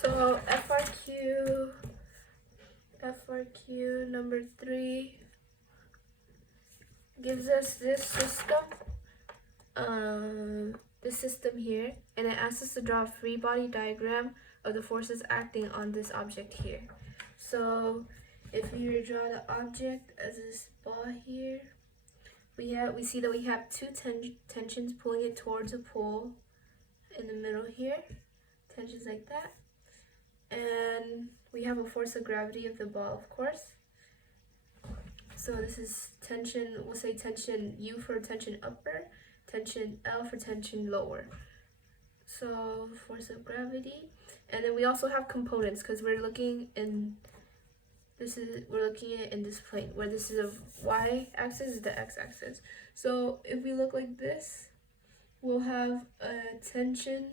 So FRQ number 3 gives us this system here, and it asks us to draw a free body diagram of the forces acting on this object here. So if we draw the object as this ball here, we see that we have two tensions pulling it towards a pole in the middle here, tensions like that, and we have a force of gravity of the ball, of course. So this is tension, we'll say tension U for tension upper, tension L for tension lower. So force of gravity, and then we also have components because we're looking in this plane where this is a y-axis, is the x-axis. So if we look like this, we'll have a tension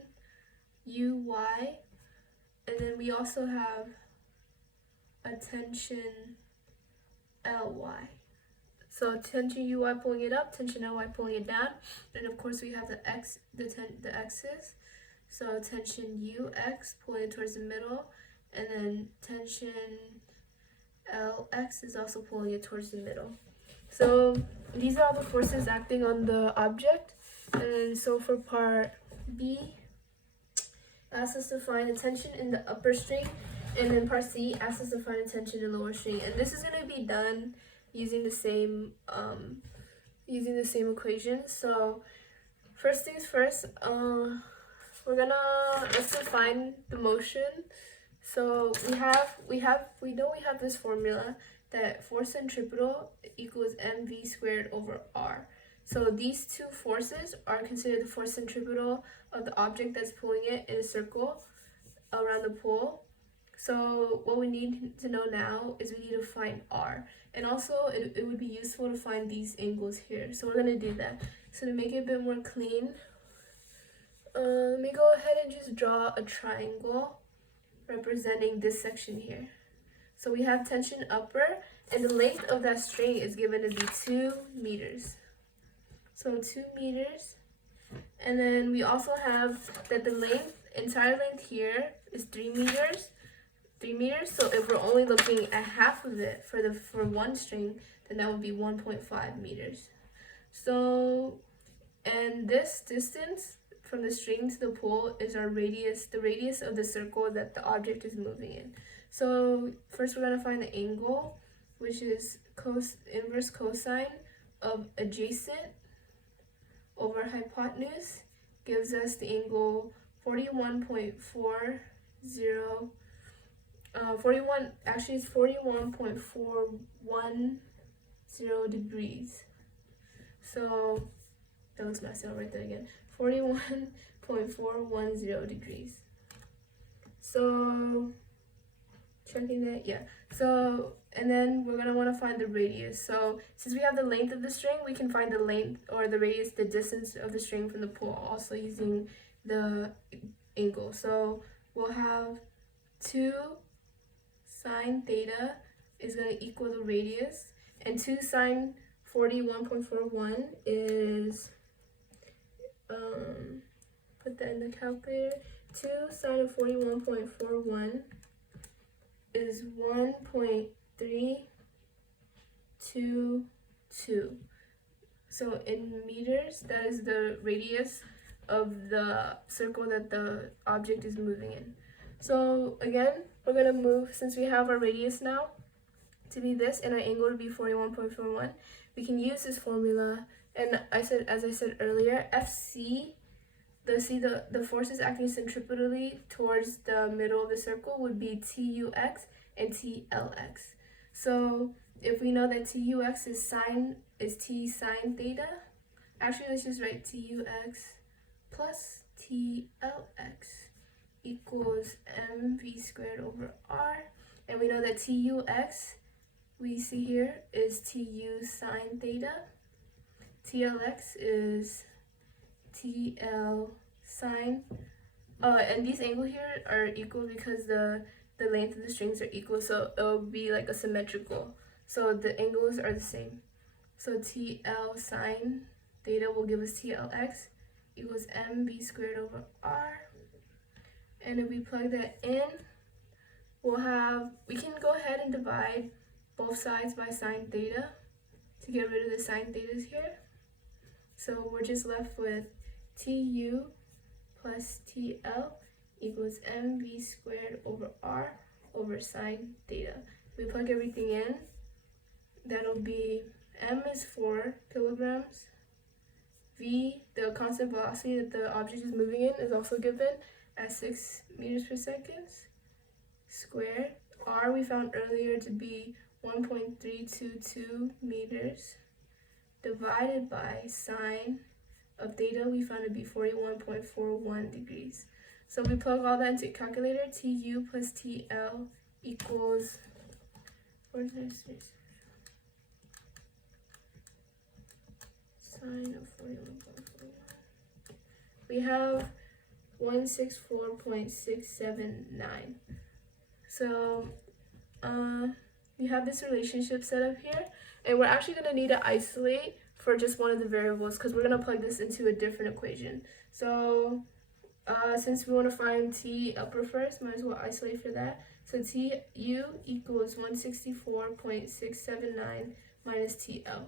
Uy, and then we also have a tension Ly. So tension Uy pulling it up, tension Ly pulling it down, and of course we have the x's. So tension Ux pulling it towards the middle, and then tension Lx is also pulling it towards the middle. So these are all the forces acting on the object. And so for part B, asks us to find the tension in the upper string, and then part C asks us to find the tension in the lower string. And this is going to be done using the same equation. So first things first, let's define the motion. So we know we have this formula that force centripetal equals mv squared over r. So these two forces are considered the force centripetal of the object that's pulling it in a circle around the pole. So what we need to know now is we need to find r, and also it would be useful to find these angles here. So we're gonna do that. So to make it a bit more clean, let me go ahead and just draw a triangle representing this section here. So we have tension upper, and the length of that string is given to be 2 meters. So 2 meters, and then we also have that the entire length here is 3 meters. 3 meters. So if we're only looking at half of it for one string, then that would be 1.5 meters. So, and this distance from the string to the pole is our radius, the radius of the circle that the object is moving in. So first we're going to find the angle, which is inverse cosine of adjacent over hypotenuse, gives us the angle 41.410 degrees. So that looks messy, I'll write that again. 41.410 degrees. So checking that, yeah. So, and then we're gonna want to find the radius. So since we have the length of the string, we can find the length or the radius, the distance of the string from the pole, also using the angle. So we'll have 2 sine theta is going to equal the radius, and 2 sine 41.41 is, put that in the calculator, 2 sine of 41.41 is 1.322. So in meters, that is the radius of the circle that the object is moving in. So again, we're going to move, since we have our radius now to be this and our angle to be 41.41, we can use this formula. And as I said earlier, FC, the forces acting centripetally towards the middle of the circle would be TUX and TLX. So if we know that TUX is T sine theta, actually let's just write TUX plus TLX equals mv squared over r, and we know that TUX we see here is TU sine theta, TLX is TL sine, and these angles here are equal because the length of the strings are equal, so it'll be like a symmetrical, so the angles are the same. So TL sine theta will give us TLX equals mv squared over r, And if we plug that in, we can go ahead and divide both sides by sine theta to get rid of the sine thetas here. So we're just left with Tu plus TL equals mv squared over r over sine theta. We plug everything in, that'll be m is 4 kilograms, v, the constant velocity that the object is moving in, is also given at 6 meters per second squared. R we found earlier to be 1.322 meters divided by sine of theta we found to be 41.41 degrees. So we plug all that into a calculator. Tu plus TL equals, sine of 41.41. We have 164.679. So we have this relationship set up here, and we're actually going to need to isolate for just one of the variables because we're going to plug this into a different equation. So since we want to find T upper first, might as well isolate for that. So Tu equals 164.679 minus TL.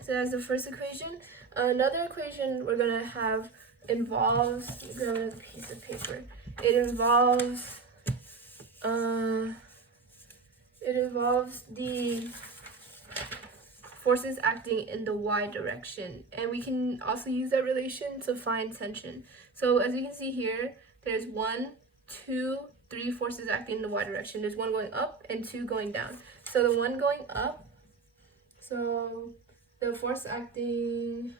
So that's the first equation. Another equation we're going to have involves, grab another piece of paper. It involves the forces acting in the y direction, and we can also use that relation to find tension. So as you can see here, there's 1, 2, 3 forces acting in the y direction. There's one going up and 2 going down. So the one going up, so the force acting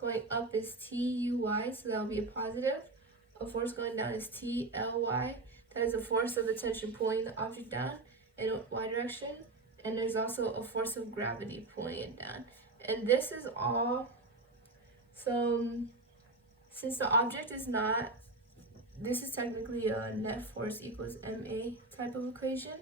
going up is TUY, so that will be a positive. A force going down is TLY. That is the force of the tension pulling the object down in y direction. And there's also a force of gravity pulling it down. And this is all, so since the object is not, this is technically a net force equals MA type of equation.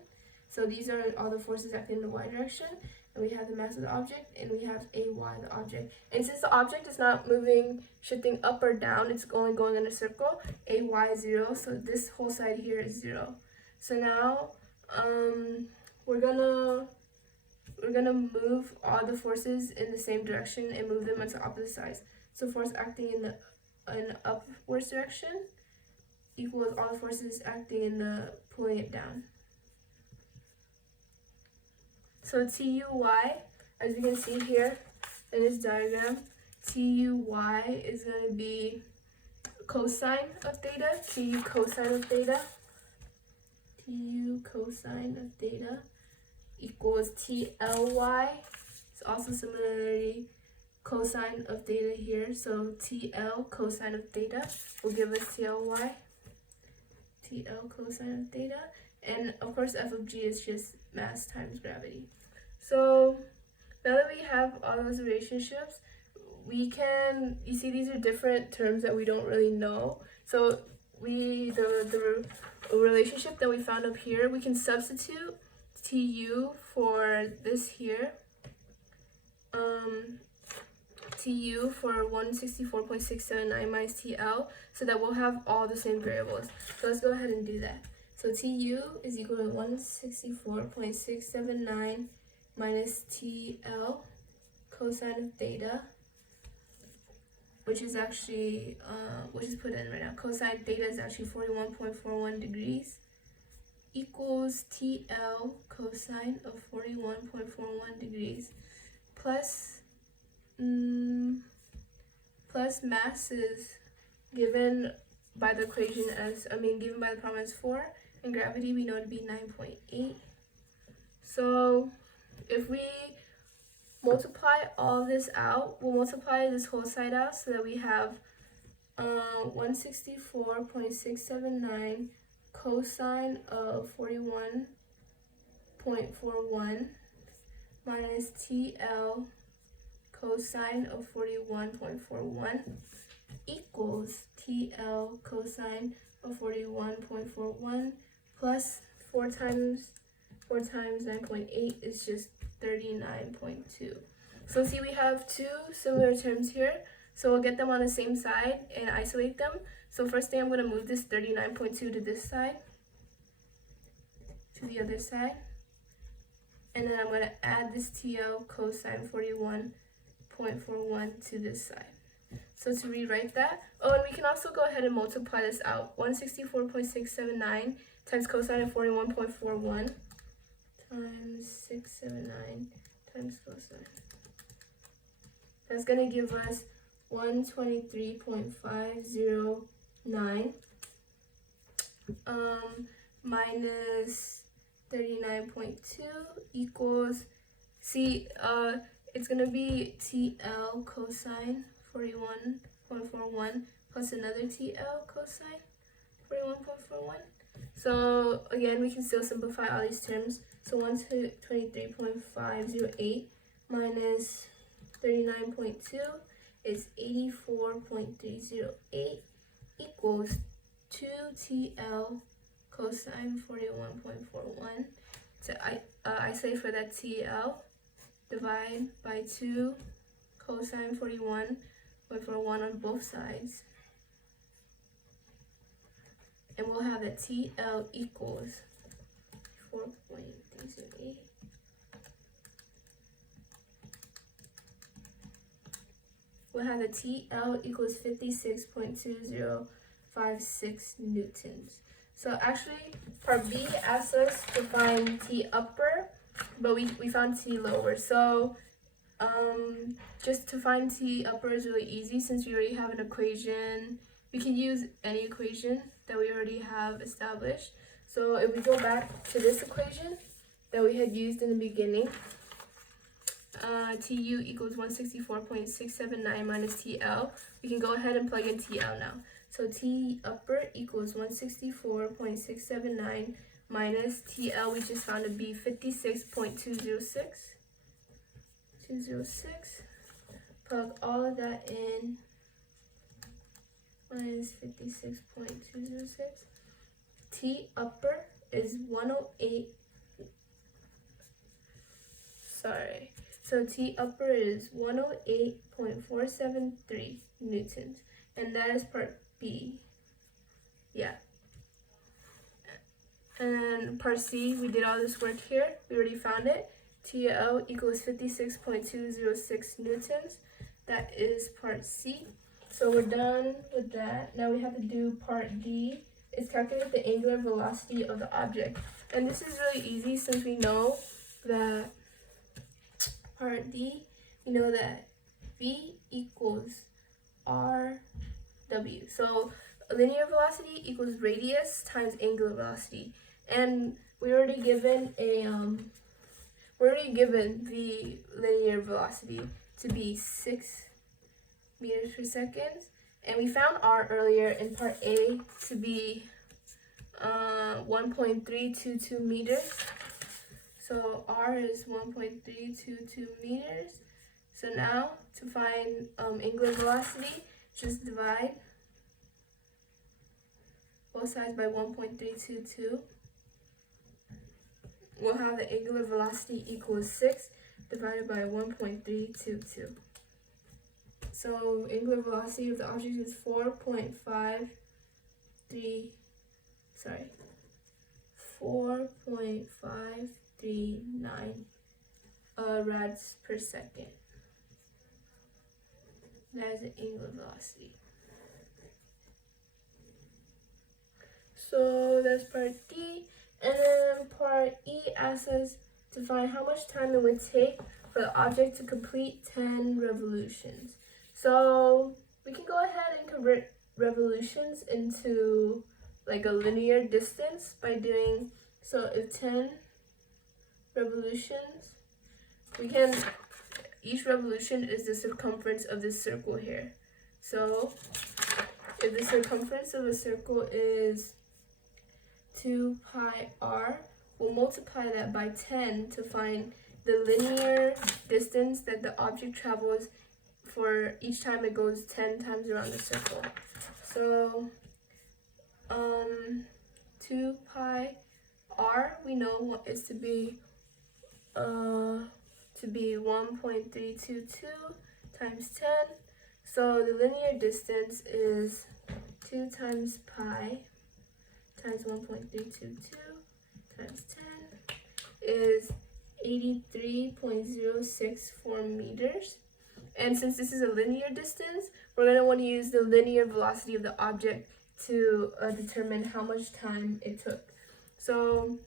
So these are all the forces acting in the y direction. And we have the mass of the object, and we have AY, the object. And since the object is not moving, shifting up or down, it's only going in a circle, AY is 0, so this whole side here is 0. So now, we're gonna move all the forces in the same direction and move them onto opposite sides. So force acting in the upwards direction equals all the forces acting in the pulling it down. So TUY, as you can see here in this diagram, TUY is going to be cosine of theta, Tu cosine of theta. Tu cosine of theta equals TLY. It's also similarly cosine of theta here. So TL cosine of theta will give us TLY. TL cosine of theta. And of course F of G is just mass times gravity. So now that we have all those relationships, we can, you see these are different terms that we don't really know. So the relationship that we found up here, we can substitute Tu for this here. Tu for 164.679 minus TL, so that we'll have all the same variables. So let's go ahead and do that. So Tu is equal to 164.679 minus TL cosine of theta, which is actually, we'll just put it in right now. Cosine theta is actually 41.41 degrees equals TL cosine of 41.41 degrees plus mass is given by the equation as, given by the problem as 4, and gravity we know to be 9.8. So if we multiply all this out, we'll multiply this whole side out so that we have 164.679 cosine of 41.41 minus TL cosine of 41.41 equals TL cosine of 41.41 plus 4 times 9.8 is just 39.2. So see, we have two similar terms here, so we'll get them on the same side and isolate them. So first thing, I'm going to move this 39.2 to this side, to the other side. And then I'm going to add this TL cosine 41.41 to this side. So to rewrite that, oh, and we can also go ahead and multiply this out. 164.679 times cosine of 41.41 times 679 times cosine. That's going to give us 123.509 minus 39.2 equals, see, it's going to be TL cosine 41.41 plus another TL cosine 41.41. So again, we can still simplify all these terms. So 123.508 minus 39.2 is 84.308 equals 2TL cosine 41.41. So isolate for that TL, divide by 2 cosine 41.41 on both sides. And we'll have that TL equals 4.308. We'll have the TL equals 56.2056 newtons. So actually, part B asks us to find T upper, but we found T lower. So just to find T upper is really easy since we already have an equation. We can use any equation that we already have established. So if we go back to this equation that we had used in the beginning, TU equals 164.679 minus TL. We can go ahead and plug in TL now. So T upper equals 164.679 minus TL, we just found to be 56.206. Plug all of that in. Minus 56.206. T upper is 108. Sorry. So T upper is 108.473 newtons. And that is part B. Yeah. And part C, we did all this work here. We already found it. TL equals 56.206 newtons. That is part C. So we're done with that. Now we have to do part D. It's calculate the angular velocity of the object. And this is really easy since we know that part D, we know that V equals RW. So linear velocity equals radius times angular velocity. And we're already given the linear velocity to be 6 meters per second, and we found R earlier in part A to be 1.322 meters. So R is 1.322 meters. So now to find angular velocity, just divide both sides by 1.322. We'll have the angular velocity equals 6 divided by 1.322. So angular velocity of the object is 4.539 rads per second. That is the angular velocity. So that's part D. And then part E asks us to find how much time it would take for the object to complete 10 revolutions. So we can go ahead and convert revolutions into like a linear distance by doing, so if 10 revolutions, each revolution is the circumference of this circle here. So if the circumference of a circle is 2 pi r, we'll multiply that by 10 to find the linear distance that the object travels for each time it goes 10 times around the circle. So 2 pi r we know is to be 1.322 times 10. So the linear distance is 2 times pi times 1.322 times 10 is 83.064 meters. And since this is a linear distance, we're going to want to use the linear velocity of the object to determine how much time it took. So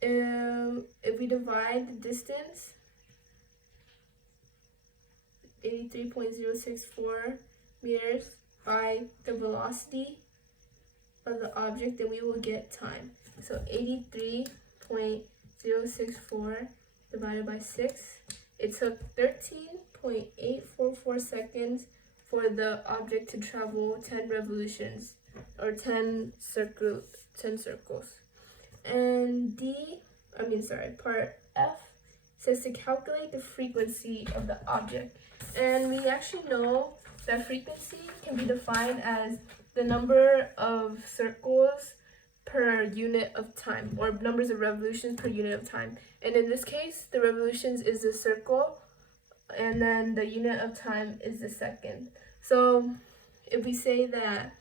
if we divide the distance, 83.064 meters, by the velocity of the object, then we will get time. So 83.064 divided by 6, it took 13.844 seconds for the object to travel 10 revolutions, or 10 circles. And part F says to calculate the frequency of the object. And we actually know that frequency can be defined as the number of circles per unit of time, or numbers of revolutions per unit of time. And in this case, the revolutions is the circle, and then the unit of time is the second. So if we say that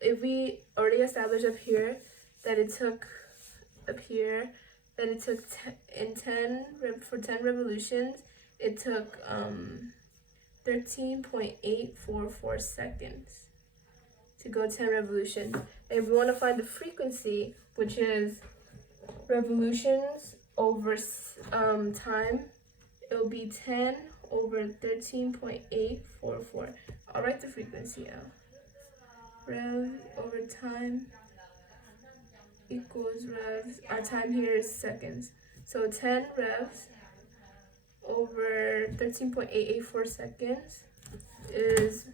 if we already established up here that it took 10 revolutions, it took 13.844 seconds to go 10 revolutions. And if we want to find the frequency, which is revolutions over time, it'll be 10 over 13.844. I'll write the frequency out. Rev over time equals revs. Our time here is seconds. So 10 revs over 13.884 seconds is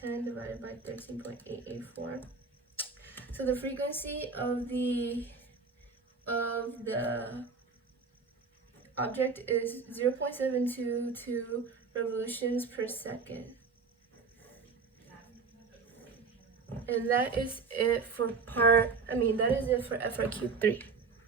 10 divided by 13.884. So the frequency of the object is 0.722 revolutions per second. And that is it for FRQ 3.